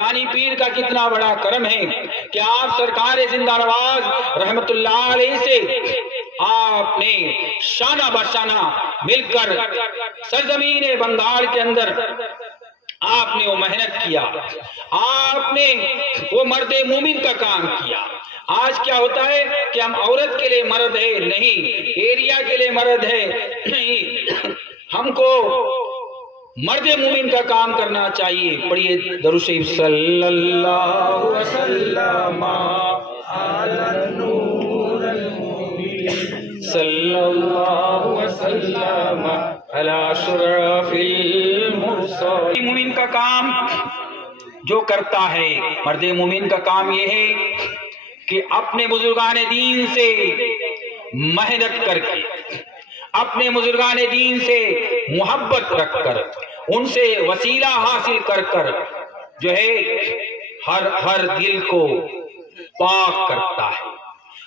رانی پیر کا کتنا بڑا کرم ہے کہ آپ سرکار زندہ نواز رحمت اللہ علیہ سے آپ نے شانہ بشانہ مل کر سرزمین بنگال کے اندر آپ نے وہ محنت کیا، آپ نے وہ مرد مومن کا کام کیا۔ آج کیا ہوتا ہے کہ ہم عورت کے لیے مرد ہے نہیں، ایریا کے لیے مرد ہے نہیں، ہم کو مرد مومن کا کام کرنا چاہیے۔ پڑھیے درود شریف صلی اللہ وسلم علی النور المبین، صلی اللہ وسلم علی اشرف المرسلین۔ مومن کا کام جو کرتا ہے، مرد مومن کا کام یہ ہے کہ اپنے بزرگان دین سے محنت کر کے، اپنے بزرگان دین سے محبت رکھ کر، ان سے وسیلہ حاصل کر کر جو ہے ہر دل کو پاک کرتا ہے۔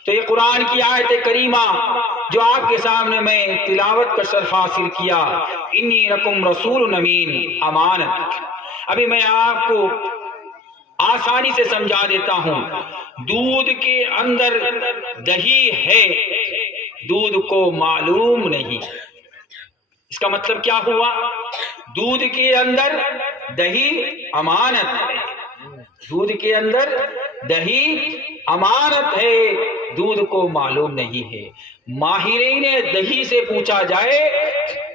تو یہ قرآن کی آیت کریمہ جو آپ کے سامنے میں تلاوت کا شرف حاصل کیا، انی لکم رسول امین، امانت، ابھی میں آپ کو آسانی سے سمجھا دیتا ہوں۔ دودھ کے اندر دہی ہے، دودھ کو معلوم نہیں۔ اس کا مطلب کیا ہوا؟ دودھ کے اندر دہی امانت ہے، دودھ کے اندر دہی امانت ہے، دودھ کو معلوم نہیں ہے۔ ماہرین دہی سے پوچھا جائے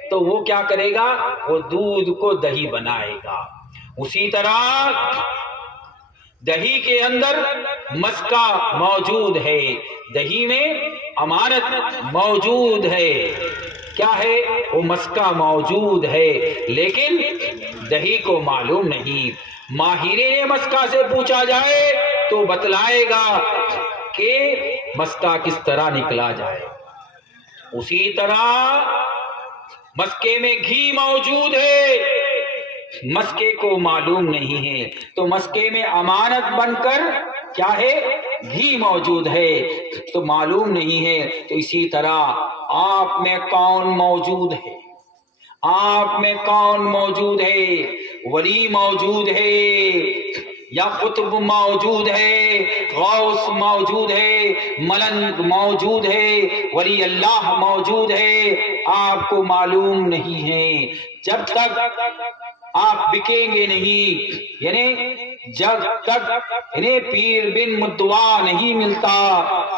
تو وہ کیا کرے گا؟ وہ دودھ کو دہی بنائے گا۔ اسی طرح دہی کے اندر مسکہ موجود ہے، دہی میں امانت موجود ہے۔ کیا ہے؟ وہ مسکہ موجود ہے، لیکن دہی کو معلوم نہیں۔ ماہرین مسکہ سے پوچھا جائے تو بتلائے گا کہ مسکہ کس طرح نکلا جائے۔ اسی طرح مسکے میں گھی موجود ہے، مسکے کو معلوم نہیں ہے، تو مسکے میں امانت بن کر کیا ہے؟ گھی موجود ہے، تو معلوم نہیں ہے۔ تو اسی طرح آپ میں کون موجود ہے؟ آپ میں کون موجود ہے؟ ولی موجود ہے یا قطب موجود ہے، غوث موجود ہے، ملنگ موجود ہے، ولی اللہ موجود ہے، آپ کو معلوم نہیں ہے۔ جب تک آپ بکیں گے نہیں، یعنی جب تک پیر بن مدعا نہیں ملتا،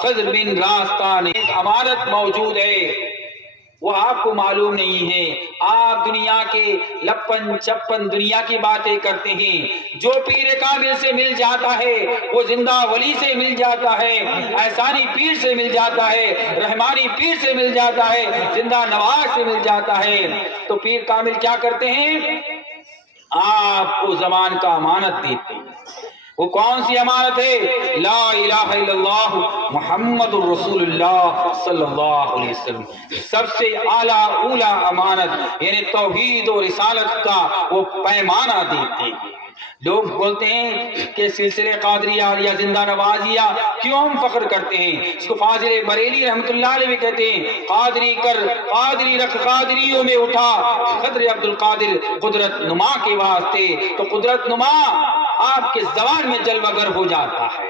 خضر بن راستہ نہیں، امانت موجود ہے، وہ آپ کو معلوم نہیں ہے۔ آپ دنیا کے لپن چپن دنیا کی باتیں کرتے ہیں۔ جو پیر کامل سے مل جاتا ہے وہ زندہ ولی سے مل جاتا ہے، احسانی پیر سے مل جاتا ہے، رحمانی پیر سے مل جاتا ہے، زندہ نواز سے مل جاتا ہے۔ تو پیر کامل کیا کرتے ہیں؟ آپ کو زبان کا امانت دیتے ہیں۔ وہ کون سی امانت ہے؟ لا الہ الا اللہ محمد الرسول اللہ صلی اللہ علیہ وسلم۔ سب سے اعلیٰ اولا امانت یعنی توحید و رسالت کا وہ پیمانہ دیتے ہیں۔ لوگ بولتے ہیں کہ سلسلے قادریہ یا زندہ نوازیہ کیوں ہم فخر کرتے ہیں؟ اس کو فاضل بریلی رحمت اللہ علیہ بھی کہتے ہیں، قادری کر قادری رکھ قادریوں میں اٹھا، قدر عبد القادر قدرت نما کے واسطے۔ تو قدرت نما آپ کے زبان میں جلوہ گر ہو جاتا ہے،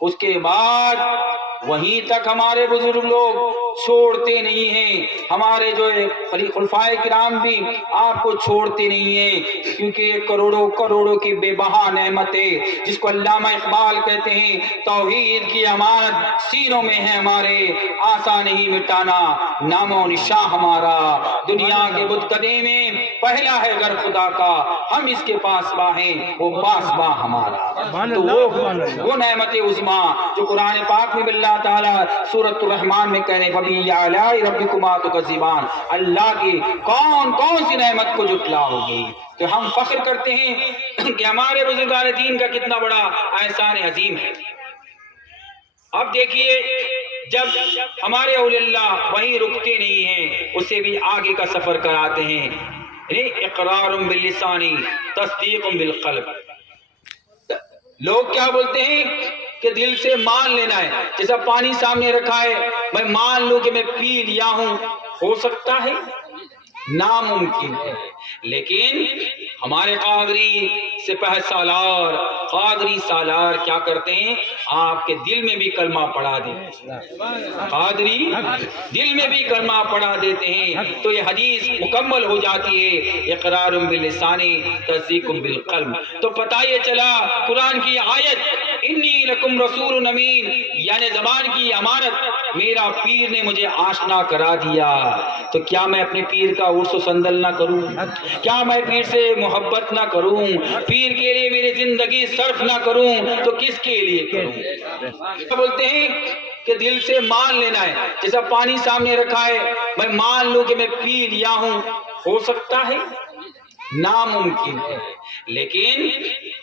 اس کے بعد وہیں تک ہمارے بزرگ لوگ چھوڑتے نہیں ہیں۔ ہمارے جو خلفائے کرام بھی آپ کو چھوڑتے نہیں ہیں، کیونکہ یہ کروڑوں کروڑوں کی بے بہا نعمت ہے، جس کو علامہ اقبال کہتے ہیں توحید کی امانت سینوں میں ہے ہمارے، آسان نہیں مٹانا نام و نشاں ہمارا۔ دنیا کے بتکدے میں پہلا ہے گھر خدا کا، ہم اس کے پاس با ہیں، وہ پاس با ہمارا۔ تو وہ نعمت عظما جو قرآن پاک میں اللہ تعالیٰ سورۃ الرحمن میں کہنے فبی آلاء ربکما تکذبان، اللہ کی کون کون سی نعمت کو جھٹلاؤ گے؟ تو ہم فخر کرتے ہیں کہ ہمارے بزرگان دین کا کتنا بڑا احسان عظیم ہے۔ اب دیکھیے جب ہمارے اولیاء اللہ وہیں رکتے نہیں ہیں، اس سے بھی آگے کا سفر کراتے ہیں، اقرار باللسانی تصدیق بالقلب۔ لوگ کیا بولتے ہیں کہ دل سے مان لینا ہے، جیسا پانی سامنے رکھا ہے میں مان لوں کہ میں پی لیا ہوں، ہو سکتا ہے؟ ناممکن ہے۔ لیکن ہمارے قادری سپہ سالار، قادری سالار کیا کرتے ہیں؟ آپ کے دل میں بھی کلمہ پڑھا دیتے ہیں، قادری دل میں بھی کلمہ پڑھا دیتے ہیں تو یہ حدیث مکمل ہو جاتی ہے، اقرار باللسان تصدیق بالقلب۔ تو پتہ یہ چلا قرآن کی آیت انی لکم رسول امین، یعنی زبان کی امانت میرا پیر نے مجھے آشنا کرا دیا، تو کیا میں اپنے پیر کا عرس و سندل نہ کروں؟ کیا میں پیر سے محبت نہ کروں؟ پیر کے لیے میری زندگی صرف نہ کروں تو کس کے لیے کروں؟ بولتے ہیں کہ دل سے مان لینا ہے، جیسا پانی سامنے رکھا ہے میں مان لوں کہ میں پی لیا ہوں، ہو سکتا ہے؟ ناممکن ہے۔ لیکن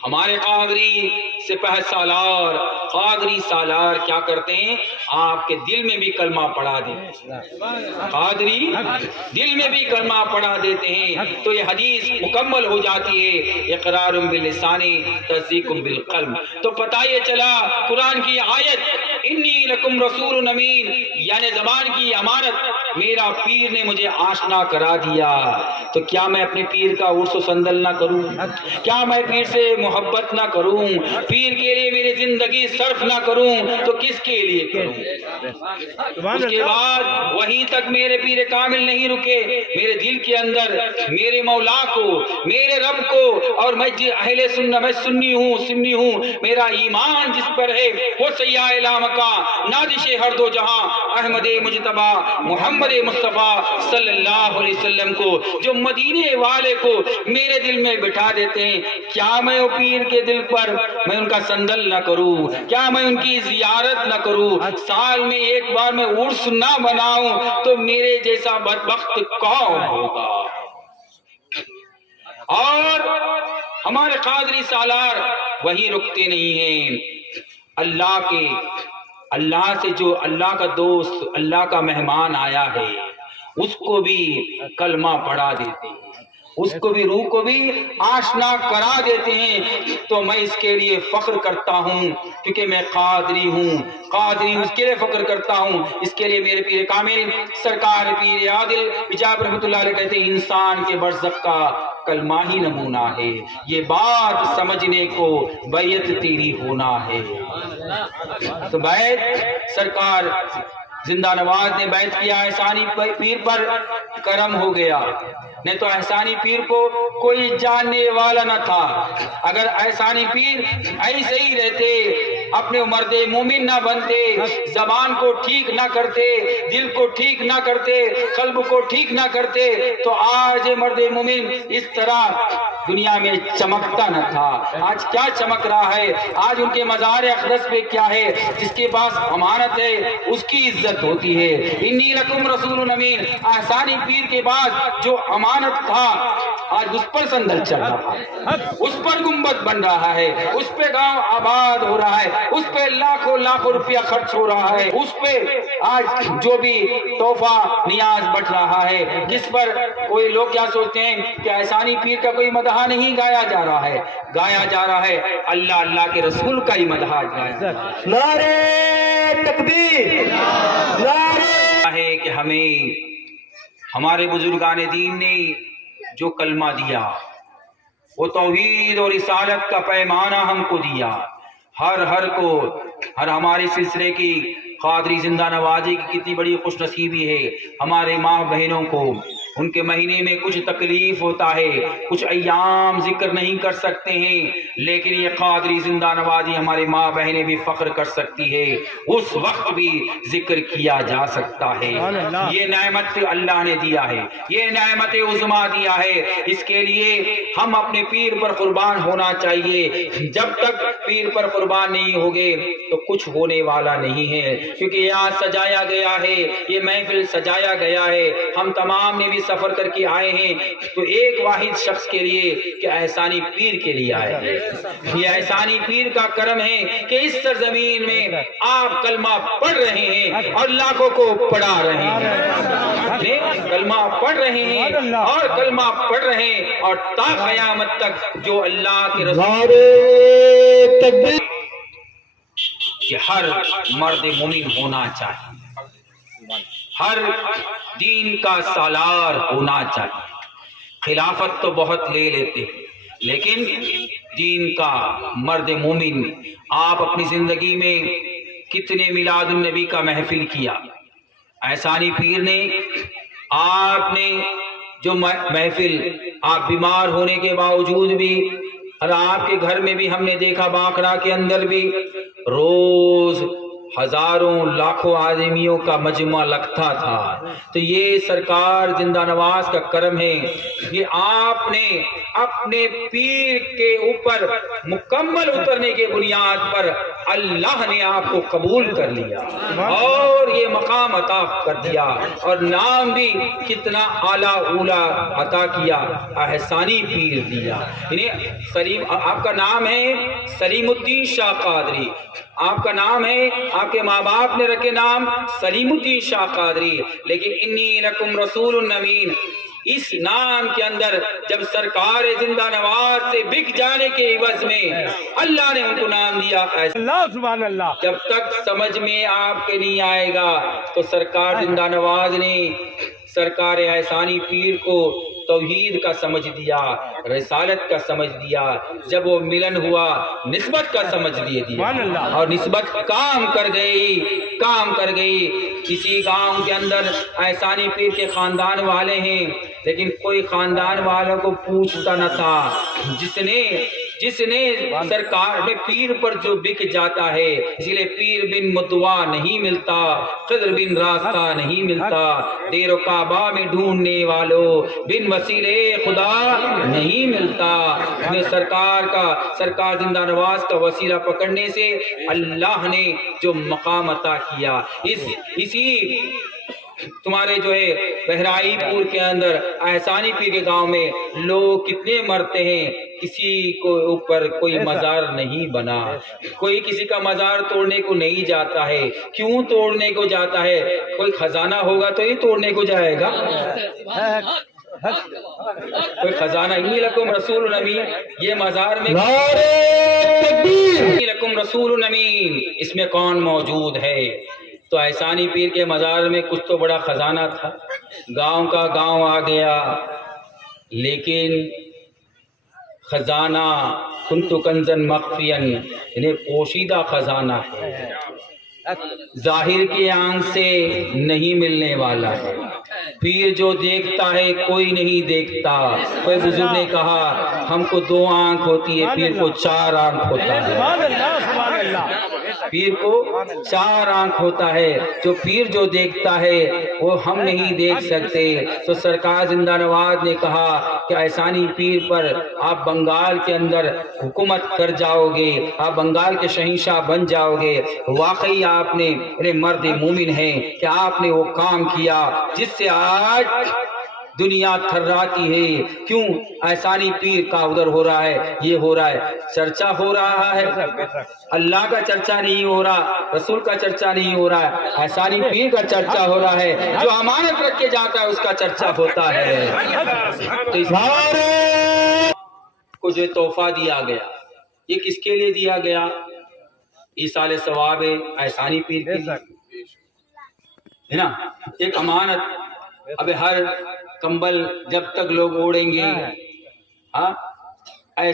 ہمارے قادری سپہ سالار، قادری سالار کیا کرتے ہیں؟ آپ کے دل میں بھی کلمہ پڑھا دیتے ہیں، قادری دل میں بھی کلمہ پڑھا دیتے ہیں تو یہ حدیث مکمل ہو جاتی ہے، اقرار باللسان تصدیق بالقلب۔ تو پتہ یہ چلا قرآن کی آیت انی لکم رسول امین، یعنی زبان کی امانت میرا پیر نے مجھے آشنا کرا دیا، تو کیا میں اپنے پیر کا عرس و سندل نہ کروں؟ کیا میں پیر سے محبت نہ کروں؟ پیر کے لیے میری زندگی صرف نہ کروں تو کس کے لیے کروں؟ اس کے بعد وہیں تک میرے پیر کامل نہیں رکے، میرے دل کے اندر میرے مولا کو، میرے رب کو، اور میں اہل سنت، میں سنی ہوں، میرا ایمان جس پر ہے وہ سیاح لامکہ نازش ہر دو جہاں احمد مجتبی محمد مصطفیٰ صلی اللہ علیہ وسلم کو، جو مدینے والے کو میرے دل میں بٹھا دیتے ہیں، کیا میں وہ پیر کے دل پر میں ان کا سندل نہ کروں؟ کیا میں ان کی زیارت نہ کروں؟ سال میں ایک بار میں عرس نہ بناؤں تو میرے جیسا بدبخت کون ہوگا؟ اور ہمارے قادری سالار وہی رکتے نہیں ہیں، اللہ سے جو اللہ کا دوست، اللہ کا مہمان آیا ہے اس کو بھی کلمہ پڑھا دیتے ہیں، اس کو بھی روح کو بھی آشنا کرا دیتے ہیں۔ تو میں اس کے لیے فخر کرتا ہوں کیونکہ میں قادری ہوں، اس کے لیے فخر کرتا ہوں، اس کے لیے میرے پیر کامل سرکار پیر عادل بجاب رحمۃ اللہ علیہ کہتے ہیں انسان کے برزخ کا کلمہ ہی نمونہ ہے، یہ بات سمجھنے کو بیعت تیری ہونا ہے۔ تو بیعت سرکار زندہ نواز نے بیعت کیا، احسانی پیر پر کرم ہو گیا، نہیں تو احسانی پیر کو کوئی جاننے والا نہ تھا۔ اگر احسانی پیر ایسے ہی رہتے، اپنے مرد مومن نہ بنتے، زبان کو ٹھیک نہ کرتے، دل کو ٹھیک نہ کرتے، قلب کو ٹھیک نہ کرتے، تو آج مرد مومن اس طرح دنیا میں چمکتا نہ تھا۔ آج کیا چمک رہا ہے؟ آج ان کے مزار اقدس پہ کیا ہے؟ جس کے پاس امانت ہے اس کی عزت ہوتی ہے۔ انی لکم رسول امین، احسانی پیر کے بعد جو امانت تھا آج اس پر سندل چل رہا ہے، اس پر گنبد بن رہا ہے، اس پہ گاؤں آباد ہو رہا ہے، اس پہ لاکھوں روپیہ خرچ ہو رہا ہے، اس پہ آج جو بھی تحفہ نیاز بٹ رہا ہے، جس پر کوئی لوگ کیا سوچتے ہیں کہ احسانی پیر کا کوئی مدح نہیں گایا جا رہا ہے، گایا جا رہا ہے اللہ کے رسول کا ہی مدح گایا۔ نعرہ تکبیر، نعرہ ہے کہ ہمیں ہمارے بزرگان دین نے جو کلمہ دیا، وہ توحید اور رسالت کا پیمانہ ہم کو دیا، ہر ہمارے سلسلے کی قادری زندہ نوازی کی کتنی بڑی خوش نصیبی ہے۔ ہمارے ماں بہنوں کو ان کے مہینے میں کچھ تکلیف ہوتا ہے، کچھ ایام ذکر نہیں کر سکتے ہیں، لیکن یہ قادری زندہ نوازی ہماری ماں بہنیں بھی فخر کر سکتی ہے، اس وقت بھی ذکر کیا جا سکتا ہے۔ یہ نعمت اللہ نے دیا ہے، یہ نعمت عظمیٰ دیا ہے، اس کے لیے ہم اپنے پیر پر قربان ہونا چاہیے۔ جب تک پیر پر قربان نہیں ہوگے تو کچھ ہونے والا نہیں ہے، کیونکہ یہاں سجایا گیا ہے، یہ محفل سجایا گیا ہے، ہم تمام نے بھی سفر کر کے آئے ہیں تو ایک واحد شخص کے لیے کہ احسانی پیر کے لیے آئے ہیں۔ یہ احسانی پیر کا کرم ہے کہ اس سرزمین میں آپ کلمہ پڑھ رہے ہیں اور لاکھوں کو پڑھا رہے ہیں، کلمہ پڑھ رہے ہیں اور کلمہ پڑھ رہے ہیں، اور تا قیامت تک جو اللہ کے رسول کہ ہر مرد مومن ہونا چاہیے، ہر دین کا سالار ہونا چاہیے، خلافت تو بہت لے لیتے لیکن دین کا مرد مومن آپ اپنی زندگی میں کتنے میلاد النبی کا محفل کیا. احسانی پیر نے آپ نے جو محفل آپ بیمار ہونے کے باوجود بھی اور آپ کے گھر میں بھی ہم نے دیکھا باکرا کے اندر بھی روز ہزاروں لاکھوں آدمیوں کا مجمع لگتا تھا. تو یہ سرکار زندہ نواز کا کرم ہے. یہ آپ نے اپنے پیر کے اوپر مکمل اترنے کے بنیاد پر اللہ نے آپ کو قبول کر لیا اور یہ مقام عطا کر دیا اور نام بھی کتنا اعلیٰ اولا عطا کیا, احسانی پیر دیا. سلیم آپ کا نام ہے سلیم الدین شاہ قادری, آپ کا نام ہے, آپ کے ماں باپ نے رکھے نام سلیم الدین شاہ قادری, لیکن انی لکم رسول امین اس نام کے اندر جب سرکار زندہ نواز سے بک جانے کے عوض میں اللہ نے ان کو نام دیا اللہ سبحان اللہ. جب تک سمجھ میں آپ کے نہیں آئے گا تو سرکار زندہ نواز نے سرکار احسانی پیر کو توحید کا سمجھ دیا, رسالت کا سمجھ دیا. جب وہ ملن ہوا نسبت کا سمجھ دیا اور نسبت کام کر گئی. کسی گاؤں کے اندر احسانی پیر کے خاندان والے ہیں لیکن کوئی خاندان والوں کو پوچھتا نہ تھا. جس نے سرکار میں پیر پر جو بک جاتا ہے, اسی لیے پیر بن متوا نہیں ملتا, خضر بن راستہ نہیں ملتا, دیر و کعبہ میں ڈھونڈنے والوں بن وسیلے خدا نہیں ملتا. سرکار زندہ نواز کا وسیلہ پکڑنے سے اللہ نے جو مقام عطا کیا. اسی تمہارے جو ہے بہرائی پور کے اندر احسانی پیر کے گاؤں میں لوگ کتنے مرتے ہیں, کسی کو اوپر کوئی مزار نہیں بنا, کوئی کسی کا مزار توڑنے کو نہیں جاتا ہے. کیوں توڑنے کو جاتا ہے؟ کوئی خزانہ ہوگا تو ہی توڑنے کو جائے گا. کوئی خزانہ انی لکم رسول امین, یہ مزار میں انی لکم رسول امین اس میں کون موجود ہے؟ تو احسانی پیر کے مزار میں کچھ تو بڑا خزانہ تھا. گاؤں کا گاؤں آ گیا لیکن خزانہ کنت کنزن مخفیا یعنی پوشیدہ خزانہ ہے, ظاہر کی آنکھ سے نہیں ملنے والا ہے. پیر جو دیکھتا ہے کوئی نہیں دیکھتا. کوئی بزرگ نے کہا ہم کو 2 آنکھ ہوتی ہے, پیر کو 4 آنکھ ہوتا ہے. پیر کو 4 آنکھ ہوتا ہے. جو پیر جو دیکھتا ہے وہ ہم نہیں دیکھ سکتے. تو سرکار زندہ نواز نے کہا کہ احسانی پیر پر آپ بنگال کے اندر حکومت کر جاؤ گے, آپ بنگال کے شہنشاہ بن جاؤ گے. واقعی آپ نے مرد مومن ہیں کہ آپ نے وہ کام کیا جس سے آج دنیا تھراتی ہے. کیوں؟ احسانی پیر کا ادھر ہو رہا ہے, یہ ہو رہا ہے, چرچا ہو رہا ہے. اللہ کا چرچا نہیں ہو رہا, رسول کا چرچا نہیں ہو رہا ہے, احسانی پیر کا چرچا ہو رہا ہے. جو امانت رکھ کے جاتا ہے اس کا چرچا ہوتا ہے. تو اس کو جو تحفہ دیا گیا یہ کس کے لیے دیا گیا؟ ایصال ثواب احسانی پیر کے لیے ہے نا, ایک امانت. اب ہر کمبل جب تک لوگ اوڑھیں گے